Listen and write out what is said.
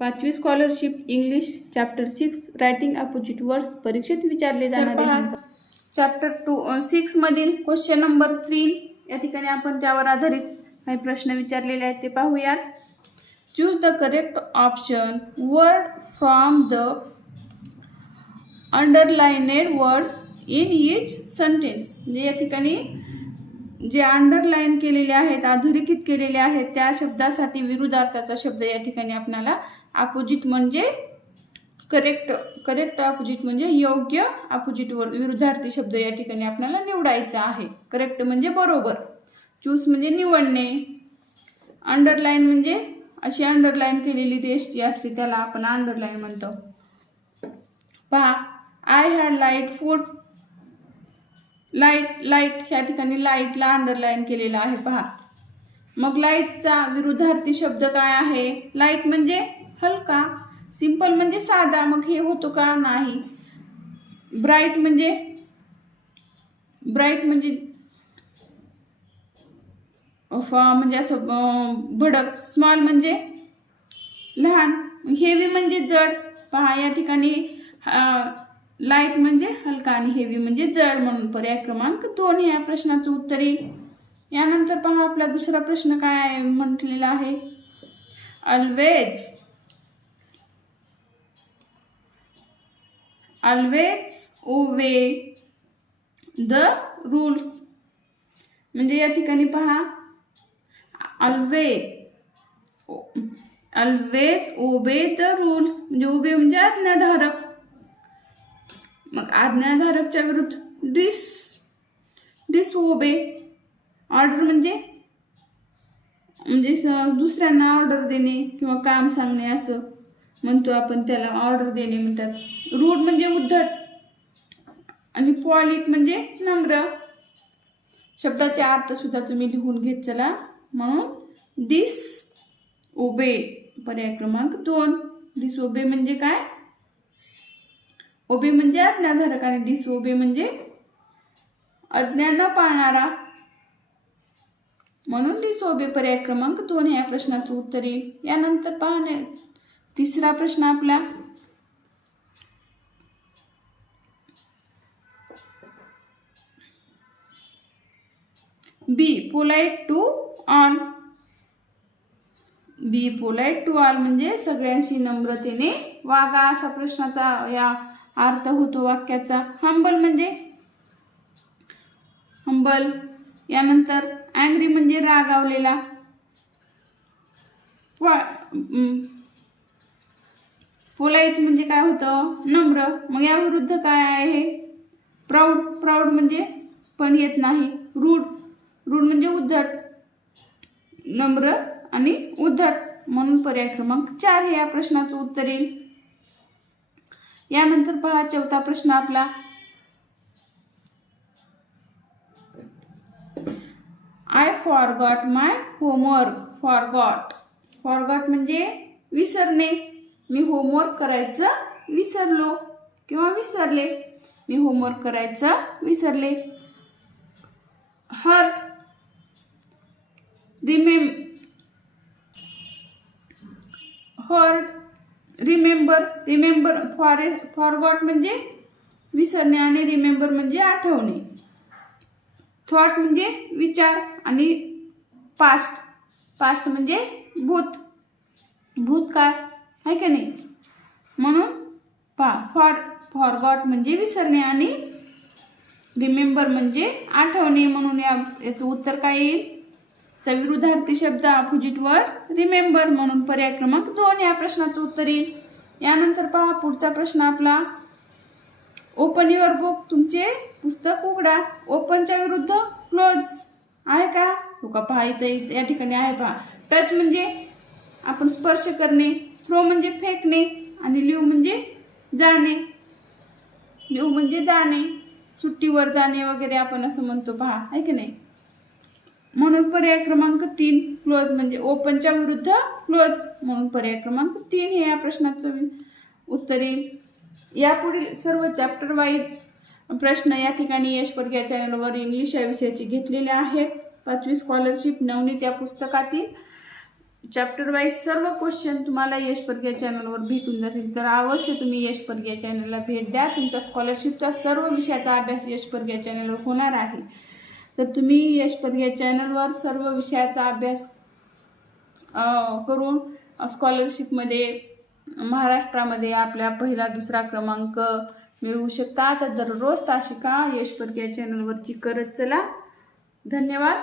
पाचवी scholarship English chapter six writing opposite words परीक्षेत विचारले जाणारे चॅप्टर टू सिक्समधील क्वेश्चन नंबर थ्री या ठिकाणी आपण त्यावर आधारित काही प्रश्न विचारलेले आहेत ते पाहूयात. Choose the correct option word from the underlined words in each sentence म्हणजे या ठिकाणी जे अंडरलाईन केलेले आहेत अधोरेखित केलेले आहेत त्या शब्दासाठी विरुद्धार्थाचा शब्द या ठिकाणी आपल्याला अपोजिट म्हणजे करेक्ट करेक्ट अपोजिट म्हणजे योग्य अपोजिट वर विरुद्धार्थी शब्द या ठिकाणी आपल्याला निवडायचा आहे. करेक्ट म्हणजे बरोबर. चूज म्हणजे निवडणे. अंडरलाईन म्हणजे अशी अंडरलाईन केलेली रेष जी असते त्याला आपण अंडरलाईन म्हणतो. पहा I had light food light light ह्या ठिकाणी लाईटला अंडरलाईन केलेला आहे पहा. मग लाईटचा विरुद्धार्थी शब्द काय आहे? लाइट म्हणजे हलका सिंपल म्हणजे साधा मग हे होतो का? नाही. ब्राईट म्हणजे ब्राईट म्हणजे फ- म्हणजे असं भडक. स्मॉल म्हणजे लहान. हेवी म्हणजे जड. पहा या ठिकाणी लाइट म्हणजे हलका आणि हेवी म्हणजे जड म्हणून पर्याय क्रमांक दोन या प्रश्नाचं उत्तर. येईल यानंतर पहा आपला दुसरा प्रश्न काय म्हटलेला आहे. Always always obey the rules म्हणजे या ठिकाणी पहा. Always always obey the rules म्हणजे उभे म्हणजे आज्ञाधारक. मग आज्ञाधारकच्या विरुद्ध डिस डिस ओबे ऑर्डर म्हणजे म्हणजे स- दुसऱ्यांना ऑर्डर देणे किंवा काम सांगणे असं. म्हणतो आपण त्याला ऑर्डर देणे म्हणतात. रूढ म्हणजे उद्धट आणि पॉलिट म्हणजे नम्र शब्दाचे अर्थ सुद्धा तुम्ही लिहून घेत चला. म्हणून डिस ओबे पर्याय क्रमांक दोन. डिस ओबे म्हणजे काय? ओबे म्हणजे आज्ञाधारक आणि डिस ओबे म्हणजे अज्ञा न पाळणारा. म्हणून डिस ओबे पर्याय क्रमांक दोन या प्रश्नाचं उत्तर येईल. यानंतर पाहणे तिसरा प्रश्न आपला. Be polite to all be polite to all म्हणजे सगळ्यांशी नम्रतेने वागा असा प्रश्नाचा या अर्थ होतो वाक्याचा. हंबल म्हणजे? हंबल यानंतर अँग्री म्हणजे रागावलेला. Mm, पोलाईट म्हणजे काय होतं? नम्र. मग या विरुद्ध काय आहे? प्राऊड प्राऊड म्हणजे पण येत नाही. रूढ रूढ म्हणजे उद्धट. नम्र आणि उद्धट. म्हणून पर्याय क्रमांक चार हे या प्रश्नाचं उत्तर येईल. यानंतर पहा चौथा प्रश्न आपला. I forgot my homework forgot forgot म्हणजे विसरणे. मी होमवर्क करायचं विसरलो किंवा विसरले. मी होमवर्क करायचं विसरले. Heart remember heart remember remember for forgot म्हणजे विसरणे आणि रिमेंबर म्हणजे आठवणे. थॉट म्हणजे विचार आणि पास्ट पास्ट म्हणजे भूत. भूतकाळ आहे का नाही? म्हणून पा फॉर फॉरगॉट म्हणजे विसरणे आणि रिमेंबर म्हणजे आठवणे म्हणून या याचं उत्तर काय येईल? चा विरुद्धार्थी शब्द अपोजिट वर्ड्स रिमेंबर म्हणून पर्याय क्रमांक दोन या प्रश्नाचं उत्तर येईल. यानंतर पहा पुढचा प्रश्न आपला. ओपन युअर बुक तुमचे पुस्तक उघडा. ओपनच्या विरुद्ध क्लोज आहे का? हो का? पहा इथं या ठिकाणी आहे पहा. टच म्हणजे आपण स्पर्श करणे. थ्रो म्हणजे फेकणे आणि लिव म्हणजे जाणे. लिव म्हणजे जाणे. सुट्टीवर जाणे वगैरे आपण असं म्हणतो. पहा आहे की नाही? म्हणून पर्याय क्रमांक तीन क्लोज म्हणजे ओपनच्या विरुद्ध क्लोज. म्हणून पर्याय क्रमांक तीन हे या प्रश्नाचं वि- उत्तर येईल. यापुढील सर्व चॅप्टर वाईज प्रश्न या ठिकाणी यशपर्ग या चॅनलवर इंग्लिश या विषयाचे घेतलेले आहेत. पाचवी स्कॉलरशिप नवनीत या पुस्तकातील चॅप्टर वाईज सर्व क्वेश्चन तुम्हाला यश परग्या चॅनलवर भेटून जातील. तर अवश्य तुम्ही यश परग्या चॅनलला भेट द्या. तुमचा स्कॉलरशिपचा सर्व विषयाचा अभ्यास यश परग्या चॅनलवर होणार आहे. तर तुम्ही यश परग्या चॅनलवर सर्व विषयाचा अभ्यास करून स्कॉलरशिपमध्ये महाराष्ट्रामध्ये आपल्या पहिला दुसरा क्रमांक मिळवू शकता. तर दररोज तासिका यश परग्या चॅनलवरची करत चला. धन्यवाद.